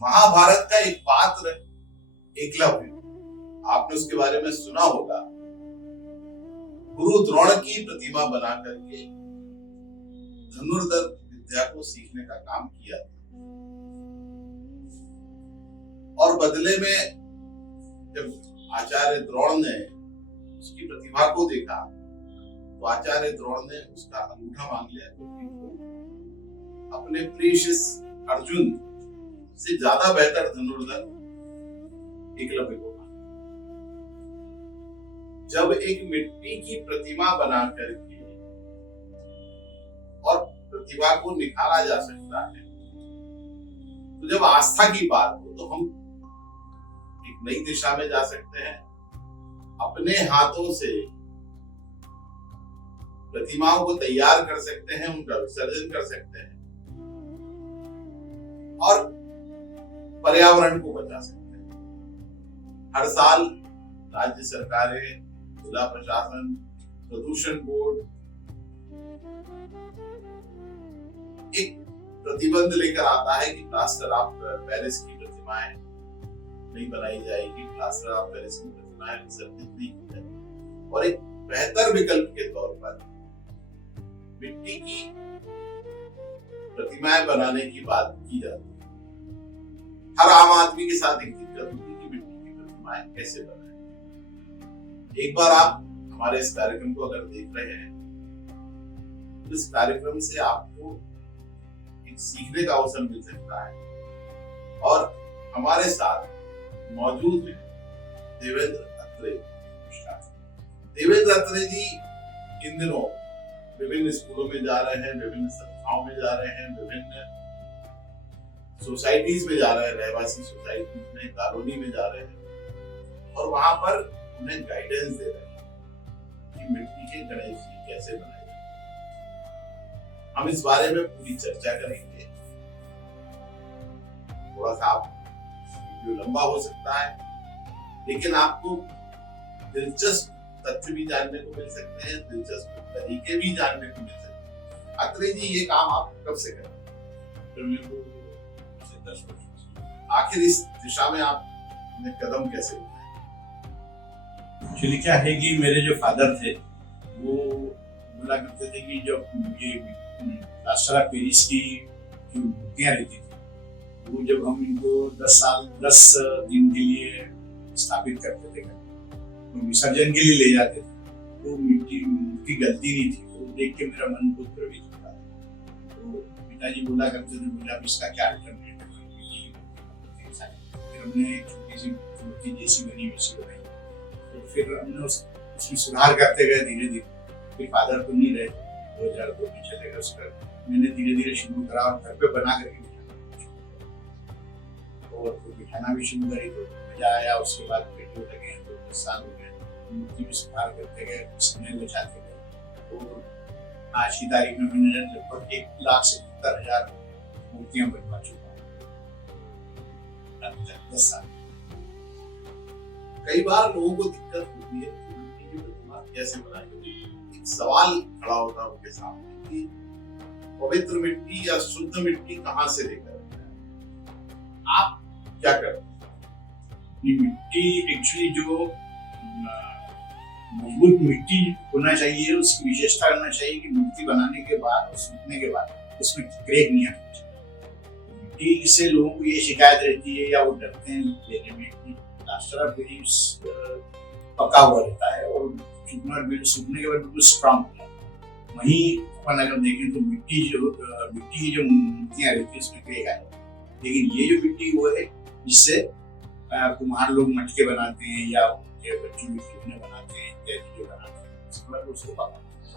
महाभारत का एक पात्र एकलव्य, आपने उसके बारे में सुना होगा। गुरु द्रोण की प्रतिमा बना करके धनुर्धर विद्या को सीखने का काम किया और बदले में जब आचार्य द्रोण ने उसकी प्रतिभा को देखा तो आचार्य द्रोण ने उसका अंगूठा मांग लिया, क्योंकि अपने प्रिय शिष्य अर्जुन से ज्यादा बेहतर धनुर्धर एकलव्य को माना। जब एक मिट्टी की प्रतिमा बना करके और प्रतिभा को निखारा जा सकता है, तो जब आस्था की बात हो तो हम एक नई दिशा में जा सकते हैं। अपने हाथों से प्रतिमाओं को तैयार कर सकते हैं, उनका विसर्जन कर सकते हैं और पर्यावरण को बचा सकते हैं। हर साल राज्य सरकारें, जिला प्रशासन, प्रदूषण बोर्ड एक प्रतिबंध लेकर आता है कि प्लास्टर ऑफ पेरिस की प्रतिमाएं नहीं बनाई जाएगी, प्लास्टर ऑफ पेरिस की प्रतिमाएं विसर्जित नहीं की जाएगी। और एक बेहतर विकल्प के तौर पर मिट्टी की प्रतिमाएं बनाने की बात की जाती है। हर आम आदमी के साथ एक दिक्कत होती है कि मिट्टी की प्रतिमाएं कैसे बनाएं। एक बार आप हमारे इस कार्यक्रम को अगर देख रहे हैं तो इस कार्यक्रम से आपको एक सीखने का अवसर मिल सकता है। और हमारे साथ मौजूद हैं देवेंद्र अत्रे। देवेंद्र अत्रे जी इन दिनों विभिन्न स्कूलों में जा रहे हैं, विभिन्न संस्थाओं में जा रहे हैं, विभिन्न सोसाइटीज में जा रहे हैं, रहवासी सोसाइटीज में, कॉलोनी में जा रहे हैं और वहां पर उन्हें गाइडेंस दे रहे हैं कि मिट्टी के गणेश जी कैसे बनाए जाए। हम इस बारे में पूरी चर्चा करेंगे। थोड़ा सा वीडियो लंबा हो सकता है, लेकिन आपको दिलचस्प तथ्य भी जानने को मिल सकते हैं, दिलचस्प तरीके भी जानने को मिल सकते हैं। अत्रे जी, ये काम आप कब से कर रहे हैं? 10 वर्ष। आखिर इस दिशा में आपने कदम कैसे उठाए? एक्चुअली क्या है कि मेरे जो फादर थे वो बोला करते थे कि जब ये प्लास्टर ऑफ पेरिस की मूर्तियां रहती थी, वो जब हम इनको 10 दिन के लिए स्थापित करते थे, तो विसर्जन के लिए ले जाते थे, तो मूर्ति गलती नहीं थी। तो देख के मेरा मन बहुत प्रभावित होता था। तो पिताजी बोला करते थे, बोला अब इसका क्या अल्टरनेटिव है। फिर हमने एक छोटी सी मूर्ति जैसी बनी वैसी बनाई, तो फिर हमने उसमें सुधार करते गए धीरे धीरे। फिर फादर तो नहीं रहे, 2002 में चले गए। उसका मैंने धीरे धीरे शुरू करा और घर पे बना करके और बिठाना भी शुरू करी, तो मजा आया। उसके बाद फिर जो लगे 10 साल हो गए, मूर्ति में सुधार करते गए, समय बचाते गए। तो आज की तारीख में मैंने लगभग 1,70,000 मूर्तियां बनवा चुका हूँ 10 साल। कई बार लोगों को दिक्कत होती है कि मिट्टी की प्रतिमा कैसे बनाएंगे। एक सवाल खड़ा होता है उनके सामने कि पवित्र मिट्टी या शुद्ध मिट्टी कहाँ से लेकर आते हैं? आप क्या करते हैं? मिट्टी एक्चुअली जो मजबूत मिट्टी होना चाहिए, उसकी विशेषता करना चाहिए कि मूर्ति बनाने के बाद और सूखने के बाद उसमें क्रैक नहीं आना चाहिए। मिट्टी से लोगों को ये शिकायत रहती है या वो डरते हैं लेने में कि प्लास्टर ऑफ पेरिस पका हुआ रहता है और सूखने के बाद बिल्कुल स्ट्रांग होता है। वहीं अपन अगर देखें तो मिट्टी की जो मूर्तियां रहती है उसमें क्रैक आए। लेकिन ये जो मिट्टी वो है जिससे कुम्हार लोग मटके बनाते हैं या बच्चों के खिलौने बनाते हैं, इत्यादि जो बनाते हैं, उसके बाद उसको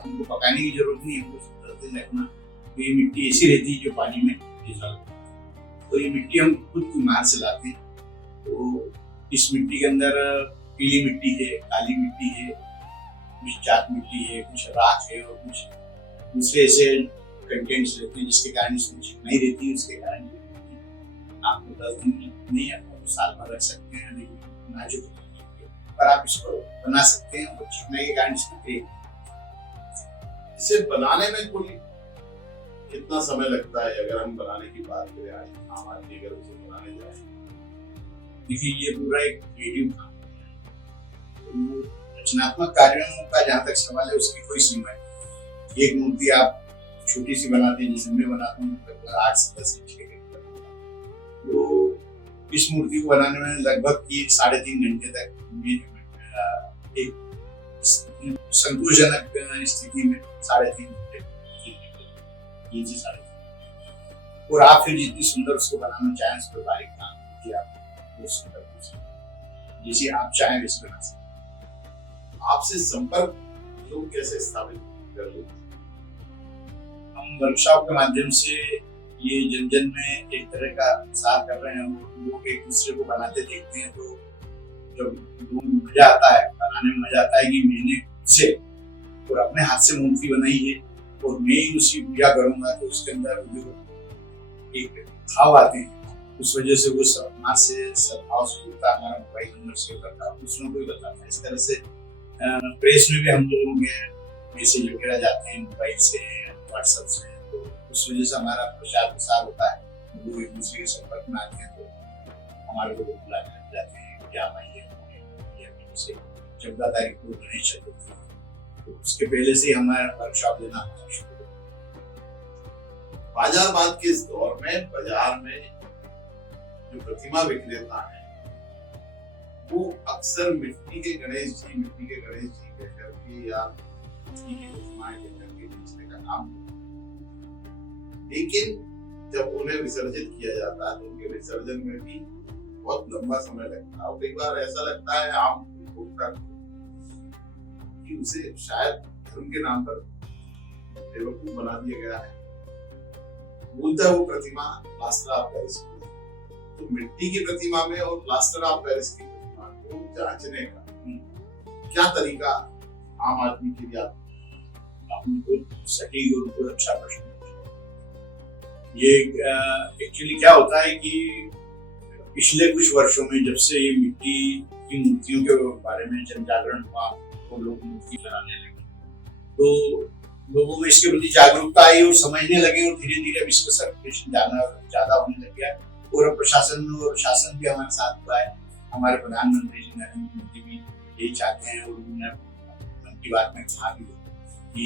हमको पकाने की जरूरत नहीं है, उसको रखना। तो ये मिट्टी ऐसी रहती है जो पानी में डिसॉल्व। तो ये मिट्टी हम खुद कुम्हार से लाते हैं। तो इस मिट्टी के अंदर पीली मिट्टी है, काली मिट्टी है, कुछ चाक मिट्टी है, कुछ राख है और कुछ दूसरे ऐसे कंटेंट्स रहते हैं जिसके कारण इसमें चिकनाई रहती है। उसके कारण आपको 10 दिन नहीं, आपको साल भर रख सकते हैं, लेकिन नाजुक पर आप इसको बना सकते हैं और चिकनाई के कारण इसमें क्रैक। इसे बनाने में कोई कितना समय लगता है अगर हम बनाने की बात करें, आज आम आदमी अगर उसे बनाने जाए? देखिए, ये पूरा एक क्रिएटिव काम है। रचनात्मक कार्यों का जहाँ तक सवाल है, उसकी कोई सीमा नहीं। एक मूर्ति आप छोटी सी बनाते हैं, जैसे मैं बनाता हूँ, लगभग 8 से 10 इंच के, तो इस मूर्ति को बनाने में लगभग 3-3.5 घंटे तक एक संतोषजनक स्थिति में 3.5 घंटे, 3 से 3.5। और आप फिर जितनी सुंदर उसको बनाना चाहें, उस पर बारीक काम कीजिए, आप वो सुंदर जैसे आप चाहें वैसे बना सकते। आपसे संपर्क लोग कैसे स्थापित कर लेते हैं? हम वर्कशॉप के माध्यम से ये जन जन में एक तरह का प्रसार कर रहे हैं। लोग एक दूसरे को बनाते देखते हैं, तो जब मजा आता है बनाने में, मजा आता है कि मैंने खुद से और अपने हाथ से मूर्ति बनाई है और मैं ही उसकी पूजा करूंगा, तो उसके अंदर जो एक भाव आते हैं, उस वजह से वो समाज से सद्भाव से जुड़ता है। हमारा मोबाइल नंबर सेव करता है, दूसरों को भी बताता है। इस तरह से प्रेस में भी हम लोगों के मैसेज वगैरह जाते हैं मोबाइल से, व्हाट्सएप से, तो उस वजह से हमारा प्रचार प्रसार होता है। लोग एक दूसरे के संपर्क में आते हैं, तो हमारे को बुलाने लग जाते हैं कि आप आइए। जैसे 14 तारीख को गणेश चतुर्थी, तो उसके पहले से हमारा वर्कशॉप लेना शुरू हो। बाजारवाद के इस दौर में बाजार में जो प्रतिमा विक्रेता है, वो अक्सर मिट्टी के गणेश जी कह करके या मिट्टी की प्रतिमाएं कह करके बेचने का काम करते हैं। लेकिन जब उन्हें विसर्जित किया जाता है, तो उनके विसर्जन में भी बहुत लंबा समय लगता है, और कई बार ऐसा लगता है आम उपभोक्ता को कि उसे शायद धर्म के नाम पर बेवकूफ बना दिया गया है। बोलता है वो प्रतिमा प्लास्टर ऑफ पेरिस की, तो मिट्टी की प्रतिमा में और प्लास्टर ऑफ पेरिस की प्रतिमा को जांचने का क्या तरीका आम आदमी के लिए आपको सटीक और बहुत अच्छा प्रश्न। ये एक्चुअली क्या होता है कि पिछले कुछ वर्षों में जब से ये मिट्टी की मूर्तियों के बारे में जन जागरण हुआ, तो लोग मूर्ति बनाने लगे, तो लोगों में इसके प्रति जागरूकता आई और समझने लगे, और धीरे धीरे इसका सर्कुलेशन ज्यादा होने लग गया। और प्रशासन और शासन भी हमारे साथ हुआ है। हमारे प्रधानमंत्री जी नरेंद्र मोदी भी यही चाहते हैं, और उन्होंने मन की बात में कहा भी कि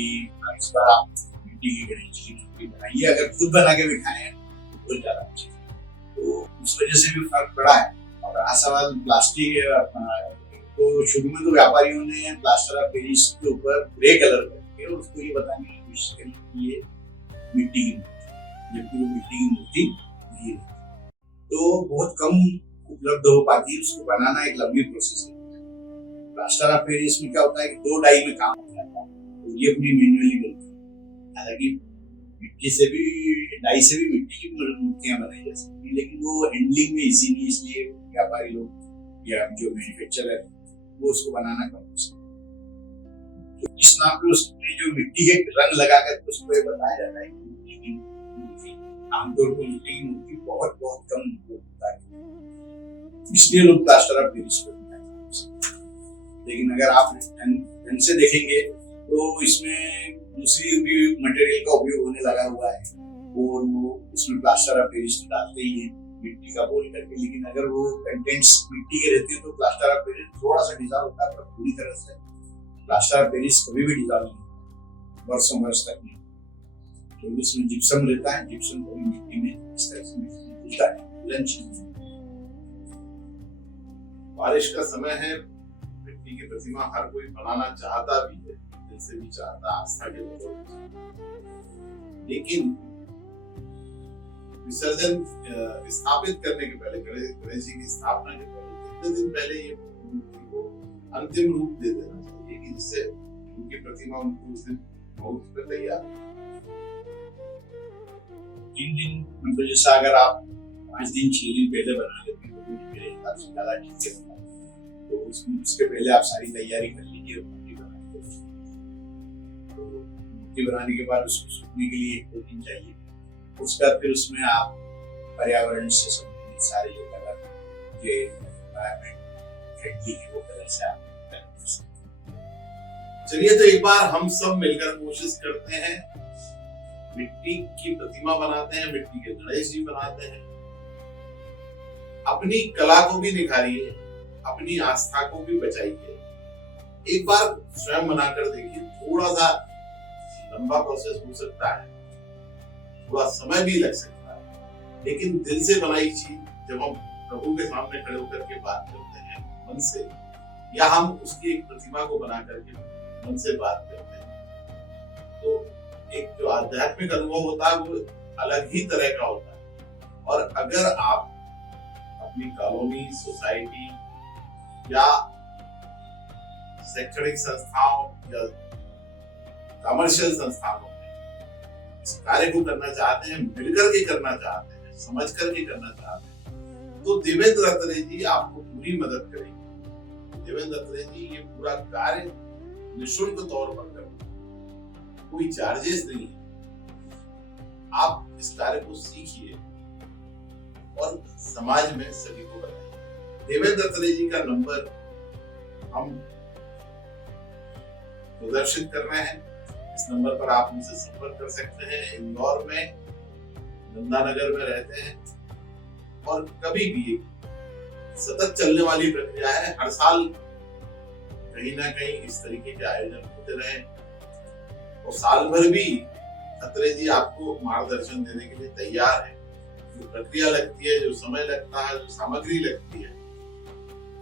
इस बार आप मिट्टी की गणेश जी की मूर्ति बनाइए, अगर खुद बना के दिखाएं तो बहुत ज्यादा अच्छी है। तो उस वजह से भी फर्क पड़ा है। और रहा सवाल प्लास्टिक, तो शुरू में तो व्यापारियों ने प्लास्टर ऑफ पेरिस के ऊपर ग्रे कलर करके और उसको ये बताने की कोशिश करी कि ये मिट्टी की मूर्ति, जबकि वो मिट्टी की मूर्ति नहीं है। तो बहुत कम उपलब्ध हो पाती है, उसको बनाना एक लंबी प्रोसेस है। प्लास्टर ऑफ पेरिस में क्या होता है कि 2 डाई में काम हो जाता है, तो ये अपनी मैन्युअली बनती है। हालांकि मिट्टी से भी, डाई से भी मिट्टी की मूर्तियां बनाई जा सकती है, लेकिन वो हैंडलिंग में इजी नहीं, इसलिए व्यापारी लोग या जो मैन्युफैक्चरर है वो उसको बनाना कम पसंद। तो इस नाम पे उसमें जो मिट्टी के रंग लगाकर उसको ये बताया जाता है कि मिट्टी की मूर्ति, आमतौर पर मिट्टी की मूर्ति बहुत कम होता है, इसलिए लोग प्लास्टर ऑफ पेरिस को बनाते हैं। लेकिन अगर आप ढंग से देखेंगे तो इसमें दूसरी भी मटेरियल का उपयोग होने लगा हुआ है, और वो उसमें प्लास्टर ऑफ पेरिस तो डालते ही है मिट्टी का बोल करके। लेकिन अगर वो कंटेंट्स मिट्टी के रहते हैं तो प्लास्टर ऑफ पेरिस थोड़ा सा डिजॉल्व होता है, पर पूरी तरह से प्लास्टर ऑफ पेरिस कभी भी डिजॉल्व नहीं होता, वर्षों वर्ष तक नहीं। तो इसमें जिप्सम रहता है, जिप्सम को मिट्टी में इस तरह से मिलता है लंच। बारिश का समय है, मिट्टी की प्रतिमा हर कोई बनाना चाहता भी है, दिल से भी चाहता, आस्था के तौर पर। लेकिन विसर्जन स्थापित करने के पहले, गणेश जी की स्थापना के पहले कितने दिन पहले ये मूर्ति को अंतिम रूप दे देना चाहिए कि जिससे उनकी प्रतिमा उनको उस दिन मुहूर्त पे तैयार। 3 दिन, मतलब जैसा अगर आप 5 दिन 6 दिन पहले बना लेते हैं तो मेरे हिसाब से ज्यादा ठीक है। तो उसके पहले आप सारी तैयारी कर लीजिए मूर्ति बनाने के। तो मूर्ति बनाने के बाद उसको सूखने के लिए 1-2 दिन चाहिए। उसका फिर उसमें आप पर्यावरण से संबंधित सारे जो कलर जो एनवायरमेंट फ्रेंडली है वो कलर से आप कर सकते हैं। चलिए, तो एक बार हम सब मिलकर कोशिश करते हैं मिट्टी की प्रतिमा बनाते हैं, मिट्टी के गणेश जी बनाते हैं। अपनी कला को भी निखारिए, अपनी आस्था को भी बचाइए। एक बार स्वयं बनाकर देखिए, थोड़ा सा लंबा प्रोसेस हो सकता है, थोड़ा समय भी लग सकता है, लेकिन दिल से बनाई चीज जब हम प्रभु के सामने खड़े होकर के बात करते हैं मन से, या हम उसकी एक प्रतिमा को बना करके मन से बात करते हैं, तो एक जो आध्यात्मिक अनुभव होता है वो अलग ही तरह का होता है। और अगर आप अपनी कॉलोनी, सोसाइटी या शैक्षणिक संस्थाओं या कमर्शियल संस्थानों में इस कार्य को करना चाहते हैं, मिलकर के करना चाहते हैं, समझ करके करना चाहते हैं, तो देवेंद्र अत्रेय जी आपको पूरी मदद करेंगे। देवेंद्र अत्रेय जी ये पूरा कार्य निःशुल्क तौर पर करेंगे, कोई चार्जेस नहीं है। आप इस कार्य को सीखिए और समाज में सभी को बताइए। देवेंद्र अत्रेय जी का नंबर हम प्रदर्शित कर रहे हैं, इस नंबर पर आप उनसे संपर्क कर सकते हैं। इंदौर में नंदानगर में रहते हैं और कभी भी सतत चलने वाली प्रक्रिया है। हर साल कहीं ना कहीं इस तरीके के आयोजन होते रहे और साल भर भी अत्रेय जी आपको मार्गदर्शन देने के लिए तैयार है। जो प्रक्रिया लगती है, जो समय लगता है, जो सामग्री लगती है,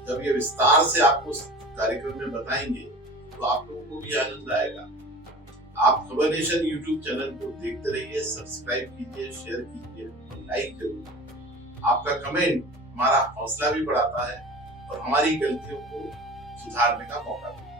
जब ये विस्तार से आपको कार्यक्रम में बताएंगे तो आप लोगों को भी आनंद आएगा। आप खबर नेशन यूट्यूब चैनल को देखते रहिए, सब्सक्राइब कीजिए, शेयर कीजिए, लाइक करिए। आपका कमेंट हमारा हौसला भी बढ़ाता है और हमारी गलतियों को सुधारने का मौका देता है।